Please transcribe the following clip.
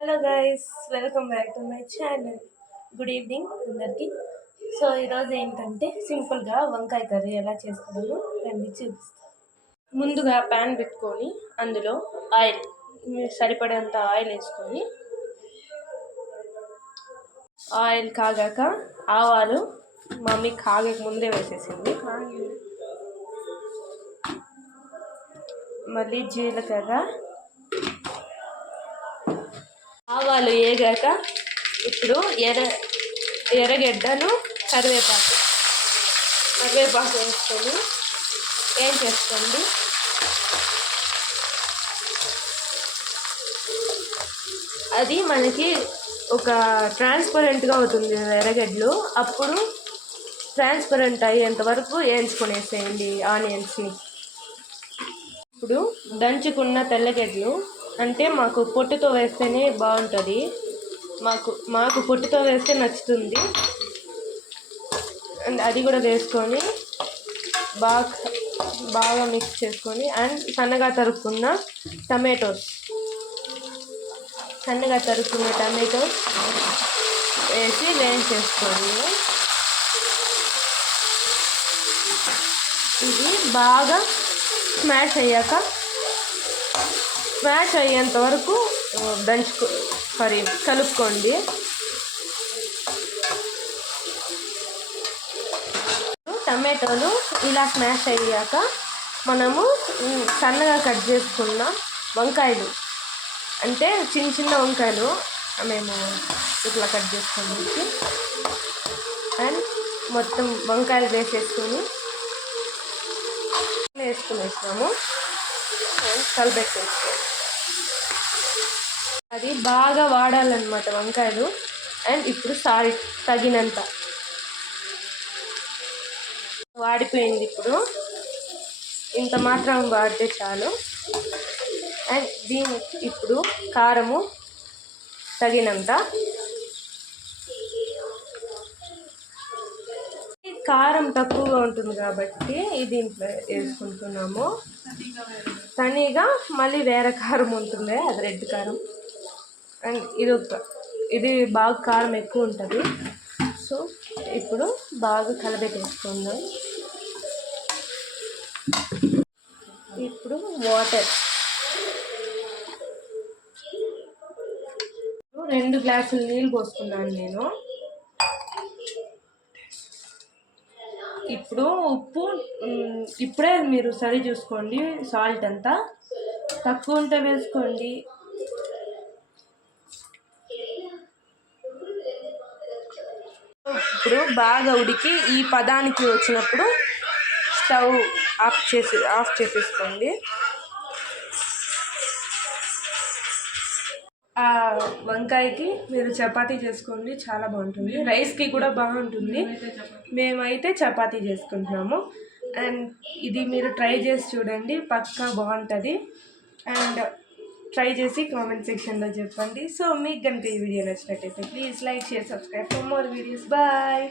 Hello guys welcome back to my channel. Good evening అందరికి. So ఈరోజు ఏంటంటే సింపుల్గా వంకాయ కర్రీ ఎలా చేసుకోవాలో రండి చూపిస్తాను ముందుగా ప్యాన్ పెట్టుకొని అందులో ఆయిల్ మీరు సరిపడేంత ఆయిల్ వేసుకొని ఆయిల్ కాగాక ఆవాలు మమ్మీ కాగక ముందే వేసేసింది. మళ్ళీ జీలకర్ర ఆవాలు వేగాక ఇప్పుడు ఎర్ర ఎర్రగడ్డను కరివేపాకు. కరివేపాకు వేసుకొని ఏం చేసుకోండి అది మనకి ఒక ట్రాన్స్పరెంట్గా అవుతుంది ఎర్రగడ్డలు. అప్పుడు ట్రాన్స్పరెంట్ అయ్యేంత వరకు వేయించుకొనేసేయండి ఆనియన్స్ని. ఇప్పుడు దంచుకున్న తెల్లగడ్డలు అంటే మాకు పొట్టుతో వేస్తేనే బాగుంటుంది. మాకు మాకు పొట్టుతో వేస్తే నచ్చుతుంది. అండ్ అది కూడా వేసుకొని బాగా బాగా మిక్స్ చేసుకొని అండ్ సన్నగా తరుక్కున్న టమాటోస్. సన్నగా తరుక్కున్న టమాటోస్ వేసి వేయించేసుకోండి ఇది బాగా స్మాష్ అయ్యాక స్మాష్ అయ్యేంత వరకు దంచుకో సారీ కలుపుకోండి. టమాటోలు ఇలా స్మాష్ అయ్యాక మనము సన్నగా కట్ చేసుకున్న వంకాయలు. అంటే చిన్న చిన్న వంకాయలు మేము ఇట్లా కట్ చేసుకోండి అండ్ మొత్తం వంకాయలు వేసేసుకొని వేసుకునేసినాము అది బాగా వాడాలన్నమాట వంకాయలు. అండ్ ఇప్పుడు సాల్ట్ తగినంత. వాడిపోయింది ఇప్పుడు. ఇంత మాత్రం వాడితే చాలు. అండ్ దీని ఇప్పుడు కారము తగినంత. కారం తక్కువగా ఉంటుంది కాబట్టి దీంట్లో వేసుకుంటున్నాము. తనీగా మళ్ళీ వేరే కారం ఉంటుంది అది రెడ్ కారం. అండ్ ఇది ఒక ఇది బాగా కారం ఎక్కువ ఉంటుంది. సో ఇప్పుడు బాగా కలబెట్టేసుకుందాం. ఇప్పుడు వాటర్. రెండు గ్లాసులు నీళ్ళు పోసుకున్నాను నేను. ఇప్పుడు ఉప్పు ఇప్పుడే మీరు సరి చూసుకోండి సాల్ట్ అంతా. తక్కువ ఉంటే వేసుకోండి. ఇప్పుడు బాగా ఉడికి ఈ పదానికి వచ్చినప్పుడు స్టవ్ ఆఫ్ చేసి ఆఫ్ చేసేసుకోండి. ఆ వంకాయకి మీరు చపాతీ చేసుకోండి చాలా బాగుంటుంది. రైస్కి కూడా బాగుంటుంది. మేమైతే చపాతీ. చేసుకుంటున్నాము. అండ్ ఇది మీరు ట్రై చేసి చూడండి పక్కా బాగుంటుంది. అండ్ ట్రై చేసి కామెంట్ సెక్షన్లో చెప్పండి. సో మీకు కనుక ఈ వీడియో నచ్చినట్టయితే please like share subscribe for more videos. Bye!